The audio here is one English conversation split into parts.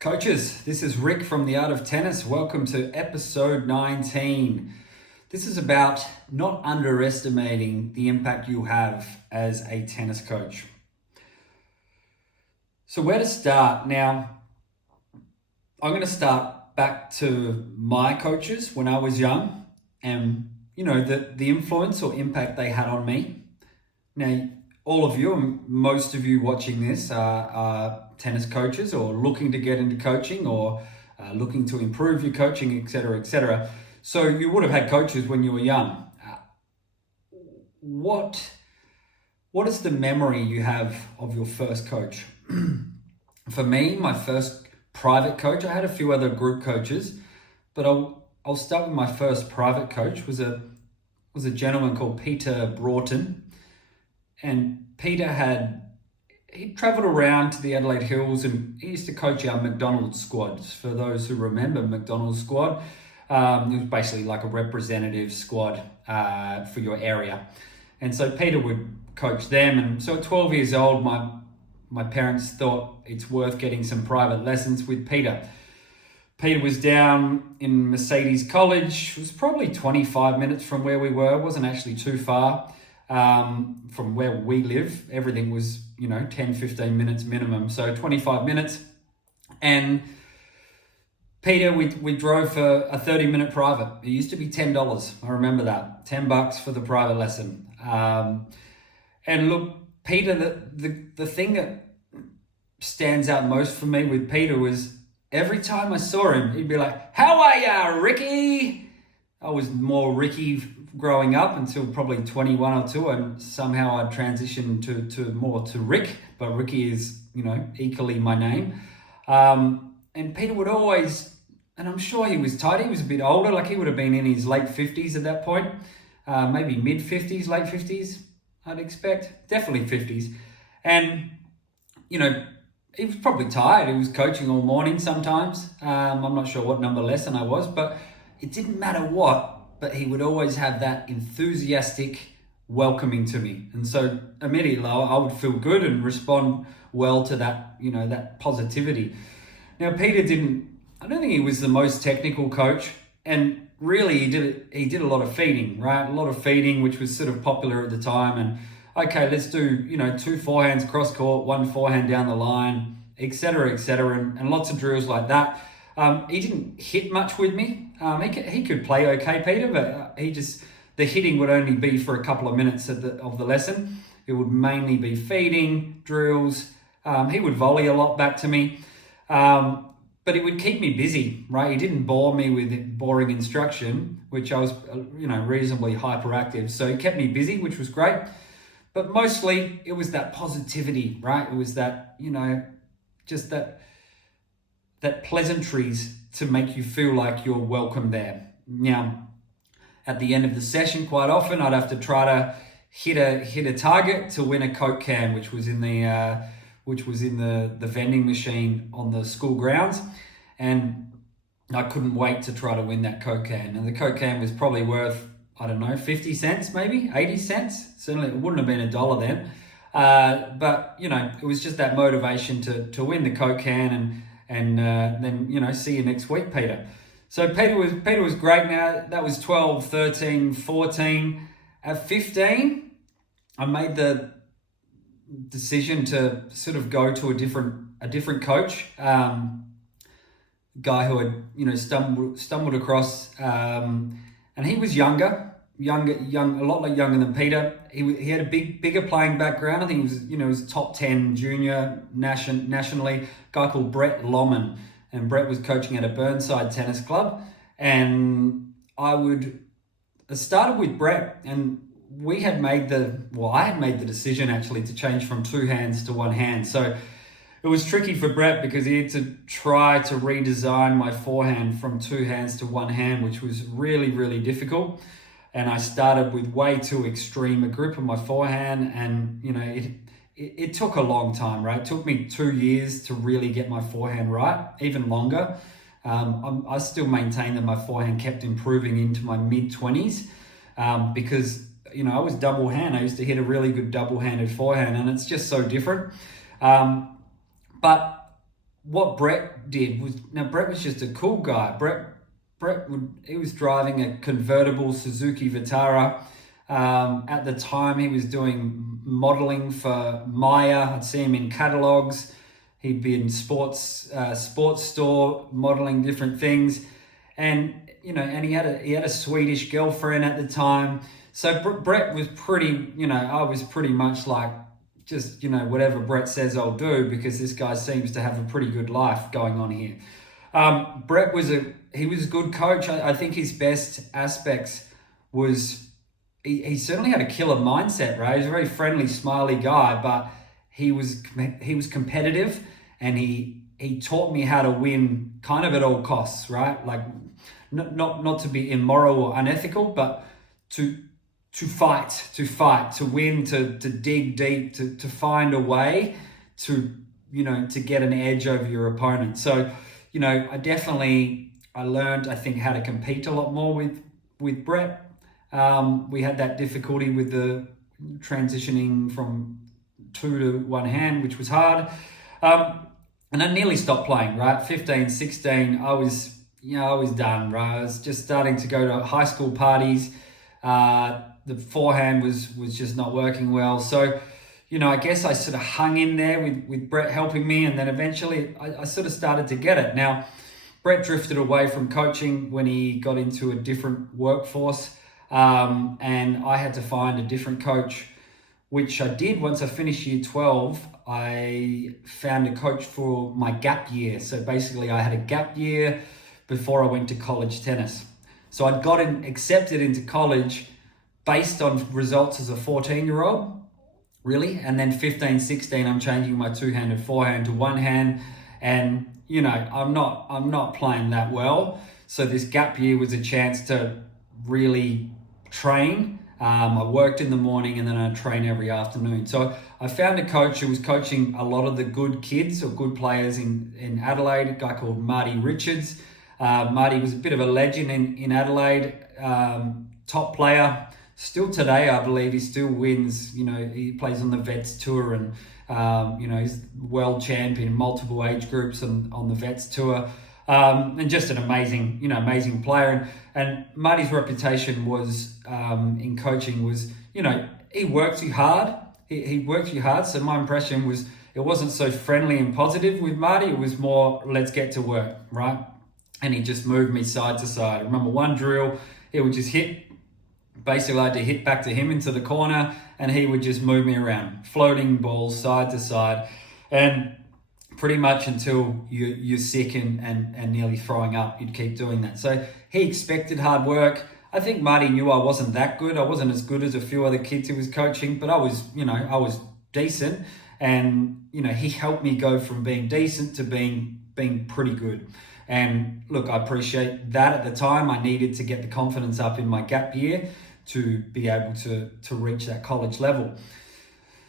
Coaches, this is Rick from The Art of Tennis. Welcome to episode 19. This is about not underestimating the impact you have as a tennis coach. So where to start? Now, I'm going to start back to my coaches when I was young and, the influence or impact they had on me. Now, all of you and most of you watching this are tennis coaches or looking to get into coaching or looking to improve your coaching, etc., etc. So you would have had coaches when you were young. What is the memory you have of your first coach? For me, my first private coach, I had a few other group coaches, but I'll start with my first private coach. Was a gentleman called Peter Broughton. And Peter he travelled around to the Adelaide Hills and he used to coach our McDonald's squads. For those who remember McDonald's squad, it was basically like a representative squad for your area. And so Peter would coach them. And so at 12 years old, my parents thought it's worth getting some private lessons with Peter. Peter was down in Mercedes College. It was probably 25 minutes from where we were. It wasn't actually too far. From where we live. Everything was 10 15 minutes minimum, so 25 minutes. And Peter, we drove for a 30-minute private. It used to be $10. I remember that, $10 for the private lesson. And look, Peter, the thing that stands out most for me with Peter was every time I saw him, he'd be like, "How are ya, Ricky?" I was more Ricky growing up until probably 21 or 2, and somehow I transitioned to more to Rick, but Ricky is, equally my name. And Peter would always, and I'm sure he was tight, he was a bit older, like he would have been in his late 50s at that point, maybe mid 50s, late 50s, I'd expect, definitely 50s. And, he was probably tired. He was coaching all morning sometimes. I'm not sure what number lesson I was, but it didn't matter what. But he would always have that enthusiastic welcoming to me. And so immediately I would feel good and respond well to that, that positivity. Now, Peter I don't think he was the most technical coach. And really he did a lot of feeding, right? A lot of feeding, which was sort of popular at the time. And okay, let's do, 2 forehands cross court, 1 forehand down the line, etc., and lots of drills like that. He didn't hit much with me. He could play okay, Peter, but the hitting would only be for a couple of minutes of the lesson. It would mainly be feeding, drills. He would volley a lot back to me, but it would keep me busy, right? He didn't bore me with boring instruction, which I was, reasonably hyperactive. So he kept me busy, which was great. But mostly it was that positivity, right? It was that, just that pleasantries to make you feel like you're welcome there. Now, at the end of the session, quite often I'd have to try to hit a target to win a Coke can, which was in the vending machine on the school grounds, and I couldn't wait to try to win that Coke can. And the Coke can was probably worth, I don't know, 50 cents, maybe 80 cents. Certainly, it wouldn't have been $1 then. But it was just that motivation to win the Coke can and then see you next week, Peter. So Peter was great. Now that was 12, 13, 14. At 15, I made the decision to sort of go to a different coach, guy who had stumbled across, and he was young, a lot younger than Peter. He had a bigger playing background. I think he was top 10 junior nationally. A guy called Brett Lomman, and Brett was coaching at a Burnside tennis club. And I started with Brett, and I had made the decision actually to change from 2 hands to 1 hand. So it was tricky for Brett because he had to try to redesign my forehand from 2 hands to 1 hand, which was really, really difficult. And I started with way too extreme a grip of my forehand, and it took a long time, right? It took me 2 years to really get my forehand right, even longer. I still maintain that my forehand kept improving into my mid-20s because I was double hand. I used to hit a really good double-handed forehand, and it's just so different. But what Brett did was, now Brett was just a cool guy. He was driving a convertible Suzuki Vitara. At the time, he was doing modeling for Maya. I'd see him in catalogs. He'd be in sports store modeling different things, and and he had a Swedish girlfriend at the time. So Brett was pretty, I was pretty much like, just, whatever Brett says I'll do, because this guy seems to have a pretty good life going on here. Brett was a good coach. I think his best aspects was he certainly had a killer mindset, right? He was a very friendly, smiley guy, but he was competitive, and he taught me how to win kind of at all costs, right? Like not to be immoral or unethical, but to fight, to win, to dig deep, to find a way to get an edge over your opponent. So, I learned, I think, how to compete a lot more with Brett. We had that difficulty with the transitioning from two to one hand, which was hard. And I nearly stopped playing, right? 15, 16, I was done, right? I was just starting to go to high school parties. The forehand was just not working well. So, I guess I sort of hung in there with Brett helping me, and then eventually I sort of started to get it. Now, Brett drifted away from coaching when he got into a different workforce, and I had to find a different coach, which I did. Once I finished year 12, I found a coach for my gap year. So basically I had a gap year before I went to college tennis. So I'd gotten accepted into college based on results as a 14-year-old, really. And then 15, 16, I'm changing my two-handed forehand to one hand. And, I'm not playing that well. So this gap year was a chance to really train. I worked in the morning, and then I'd train every afternoon. So I found a coach who was coaching a lot of the good kids or good players in Adelaide, a guy called Marty Richards. Marty was a bit of a legend in Adelaide, top player. Still today, I believe he still wins. He plays on the Vets Tour, and he's world champion in multiple age groups on the Vets Tour. And just an amazing player. And Marty's reputation was in coaching was, he worked you hard. He worked you hard. So my impression was it wasn't so friendly and positive with Marty. It was more, let's get to work, right? And he just moved me side to side. I remember one drill, he would just hit. Basically, I had to hit back to him into the corner, and he would just move me around, floating balls side to side. And pretty much until you're sick and nearly throwing up, you'd keep doing that. So he expected hard work. I think Marty knew I wasn't that good. I wasn't as good as a few other kids he was coaching, but I was decent. And, he helped me go from being decent to being pretty good. And look, I appreciate that. At the time, I needed to get the confidence up in my gap year to be able to reach that college level.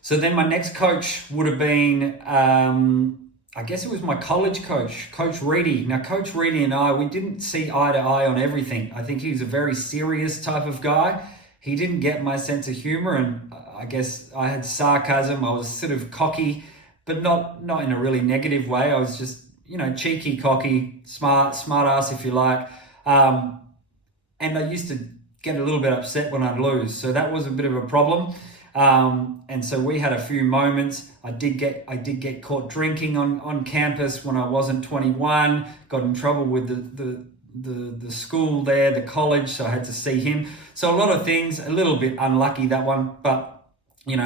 So then my next coach would have been, I guess it was my college coach, Coach Reedy. Now, Coach Reedy and I, we didn't see eye to eye on everything. I think he was a very serious type of guy. He didn't get my sense of humor, and I guess I had sarcasm. I was sort of cocky, but not in a really negative way. I was just, cheeky, cocky, smart ass, if you like. And I used to get a little bit upset when I'd lose. So that was a bit of a problem. And so we had a few moments. I did get caught drinking on campus when I wasn't 21, got in trouble with the school there, the college, so I had to see him. So a lot of things, a little bit unlucky, that one, but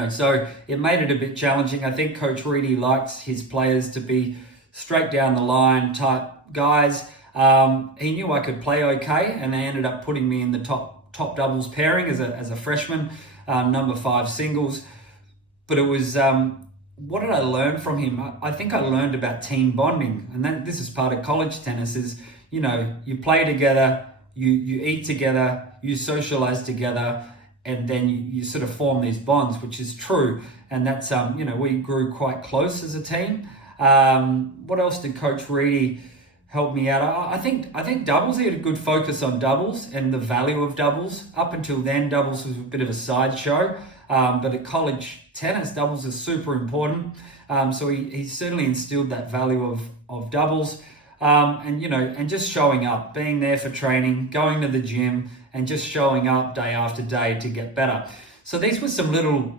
so it made it a bit challenging. I think Coach Reedy likes his players to be straight down the line type guys. He knew I could play okay, and they ended up putting me in the top doubles pairing as a freshman. Number 5 singles. But it was, what did I learn from him? I think I learned about team bonding. And this is part of college tennis is, you play together, you eat together, you socialize together, and then you sort of form these bonds, which is true. And that's, we grew quite close as a team. What else did Coach Reedy help me out? I think doubles, he had a good focus on doubles and the value of doubles. Up until then, doubles was a bit of a sideshow. But at college, tennis, doubles is super important. So he certainly instilled that value of doubles. And just showing up, being there for training, going to the gym, and just showing up day after day to get better. So these were some little,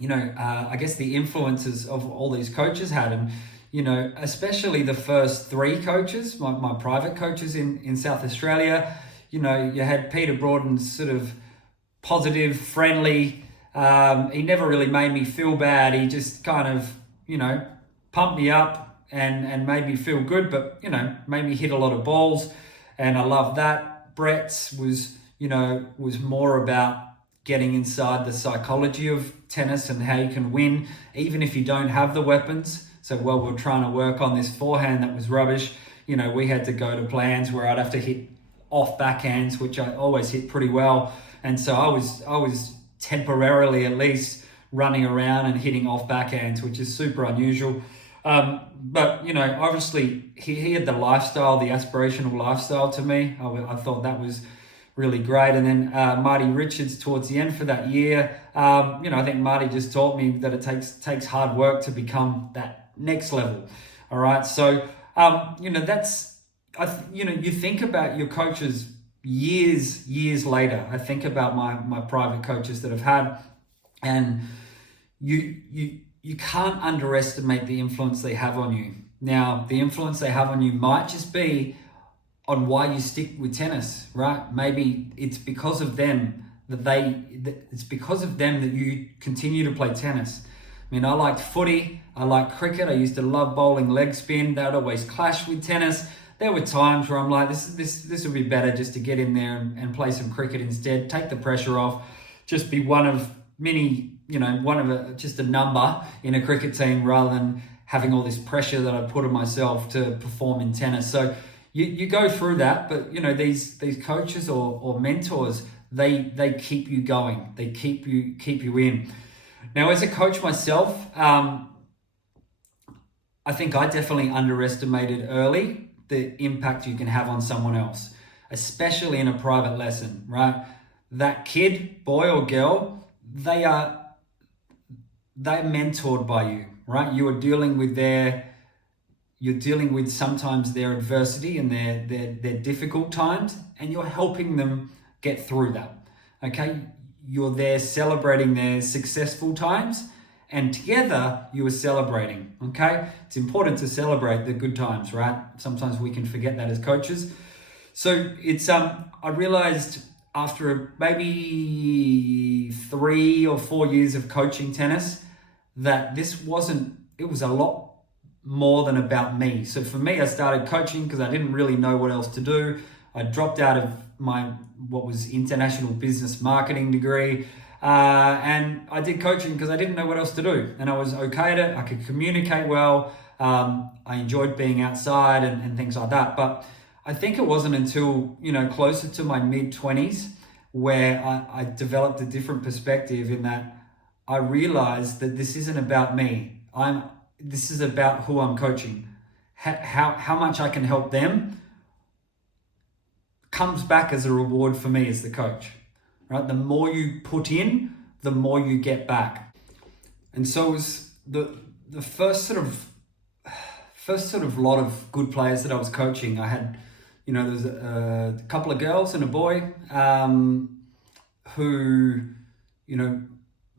I guess the influences of all these coaches had. And, especially the first three coaches, my private coaches in South Australia, you had Peter Broaden's sort of positive, friendly. He never really made me feel bad. He just kind of, pumped me up and made me feel good, but, made me hit a lot of balls. And I love that. Brett's was more about getting inside the psychology of tennis and how you can win, even if you don't have the weapons. So while we're trying to work on this forehand that was rubbish, we had to go to plans where I'd have to hit off backhands, which I always hit pretty well. And so I was temporarily at least running around and hitting off backhands, which is super unusual. But obviously he had the lifestyle, the aspirational lifestyle to me. I thought that was really great. And then Marty Richards towards the end for that year, I think Marty just taught me that it takes hard work to become that next level. All right. So, you think about your coaches years later. I think about my private coaches that I've had, and you can't underestimate the influence they have on you. Now, the influence they have on you might just be on why you stick with tennis, right? Maybe it's because of them that you continue to play tennis. I mean, I liked footy, I liked cricket, I used to love bowling leg spin. That would always clash with tennis. There were times where I'm like, this would be better just to get in there and play some cricket instead, take the pressure off, just be one of just a number in a cricket team rather than having all this pressure that I put on myself to perform in tennis. So you go through that, but these coaches or mentors, they keep you going, they keep you in. Now, as a coach myself, I think I definitely underestimated early the impact you can have on someone else, especially in a private lesson, right? That kid, boy or girl, they're mentored by you, right? You're dealing with sometimes their adversity and their difficult times, and you're helping them get through that. Okay, you're there celebrating their successful times, and together you are celebrating. Okay, it's important to celebrate the good times, right? Sometimes we can forget that as coaches. So it's I realized after maybe 3 or 4 years of coaching tennis that it was a lot more than about me. So for me, I started coaching because I didn't really know what else to do. I dropped out of what was international business marketing degree, and I did coaching because I didn't know what else to do, and I was okay at it. I could communicate well. I enjoyed being outside and things like that. But I think it wasn't until closer to my mid-20s where I developed a different perspective, in that I realized that this isn't about me. This is about who I'm coaching. How much I can help them comes back as a reward for me as the coach, right? The more you put in, the more you get back. And so it was the first sort of lot of good players that I was coaching. I had, there was a couple of girls and a boy who,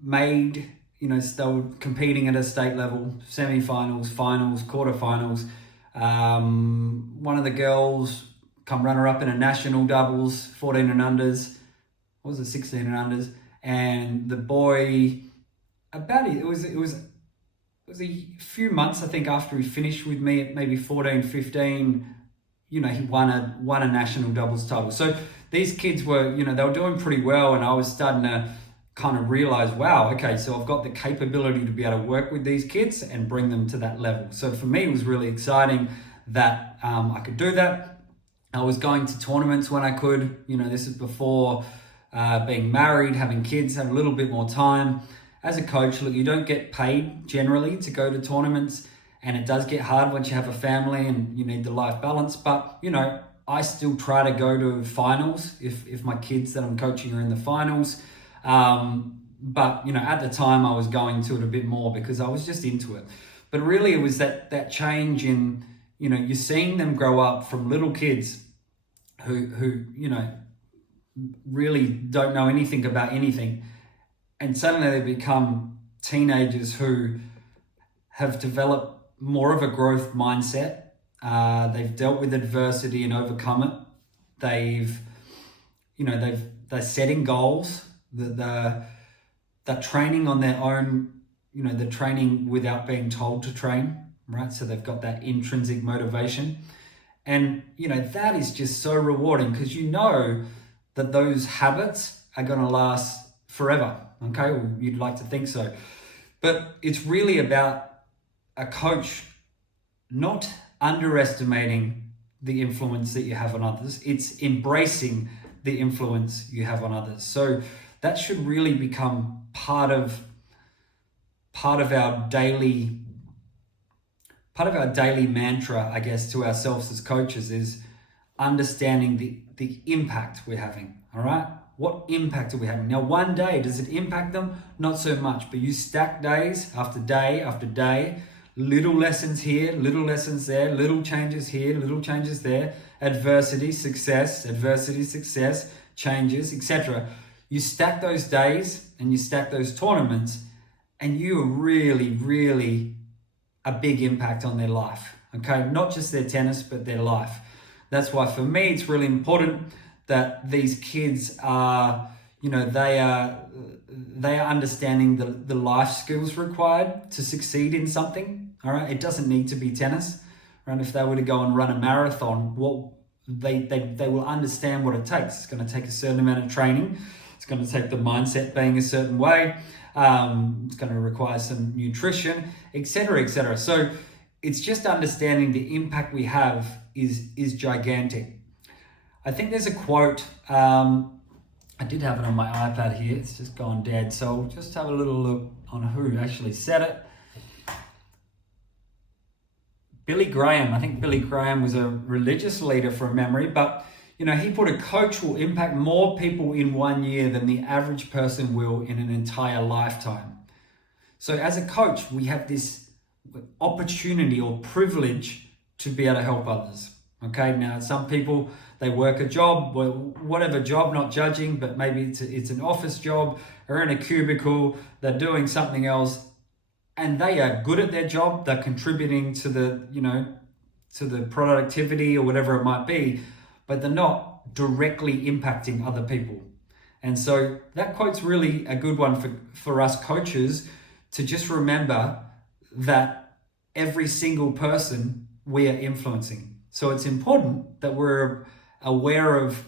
made, they were competing at a state level, semi-finals, finals, quarterfinals. One of the girls come runner-up in a national doubles, 14 and unders. What was it, 16 and unders? And the boy, it was a few months, I think, after he finished with me at maybe 14, 15, he won a national doubles title. So these kids were, they were doing pretty well, and I was starting to kind of realize, wow, okay, so I've got the capability to be able to work with these kids and bring them to that level. So for me, it was really exciting that I could do that. I was going to tournaments when I could. This is before being married, having kids, have a little bit more time. As a coach, look, you don't get paid generally to go to tournaments, and it does get hard once you have a family and you need the life balance. But, I still try to go to finals if my kids that I'm coaching are in the finals. But, at the time I was going to it a bit more because I was just into it. But really it was that change in, you're seeing them grow up from little kids who really don't know anything about anything. And suddenly they become teenagers who have developed more of a growth mindset. They've dealt with adversity and overcome it. They're setting goals. They're training on their own. They're training without being told to train, right? So they've got that intrinsic motivation. And, that is just so rewarding because that those habits are going to last forever. Okay, well, you'd like to think so. But it's really about a coach not underestimating the influence that you have on others. It's embracing the influence you have on others. So that should really become part of our daily mantra, I guess, to ourselves as coaches is understanding the impact we're having. All right, what impact are we having? Now, one day, does it impact them? Not so much, but you stack days after day after day, little lessons here, little lessons there, little changes here, little changes there, adversity, success, changes, etc. You stack those days and you stack those tournaments, and you are really, really a big impact on their life. Okay, not just their tennis, but their life. That's why for me, it's really important that these kids are, they are understanding the life skills required to succeed in something. All right, it doesn't need to be tennis. Right? If they were to go and run a marathon, they will understand what it takes. It's going to take a certain amount of training. It's going to take the mindset being a certain way. It's going to require some nutrition, etc., etc. So it's just understanding the impact we have is gigantic. I think there's a quote. I did have it on my iPad here. It's just gone dead. So I'll just have a little look on who actually said it. Billy Graham. I think Billy Graham was a religious leader from memory, but he put a coach will impact more people in 1 year than the average person will in an entire lifetime. So as a coach, we have this opportunity or privilege to be able to help others. Okay, now some people, they work a job, whatever job, not judging, but maybe it's an office job or in a cubicle, they're doing something else and they are good at their job, they're contributing to the productivity or whatever it might be, but they're not directly impacting other people. And so that quote's really a good one for us coaches to just remember that every single person we are influencing. So it's important that we're aware of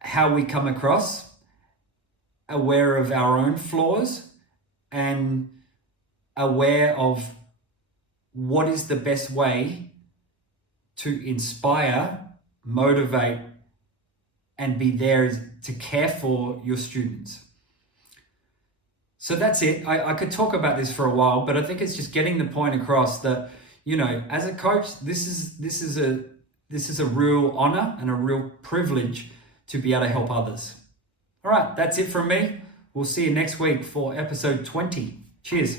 how we come across, aware of our own flaws, and aware of what is the best way to inspire, motivate, and be there to care for your students. So that's it. I could talk about this for a while, but I think it's just getting the point across that, as a coach, this is a real honor and a real privilege to be able to help others. All right, that's it from me. We'll see you next week for episode 20. Cheers.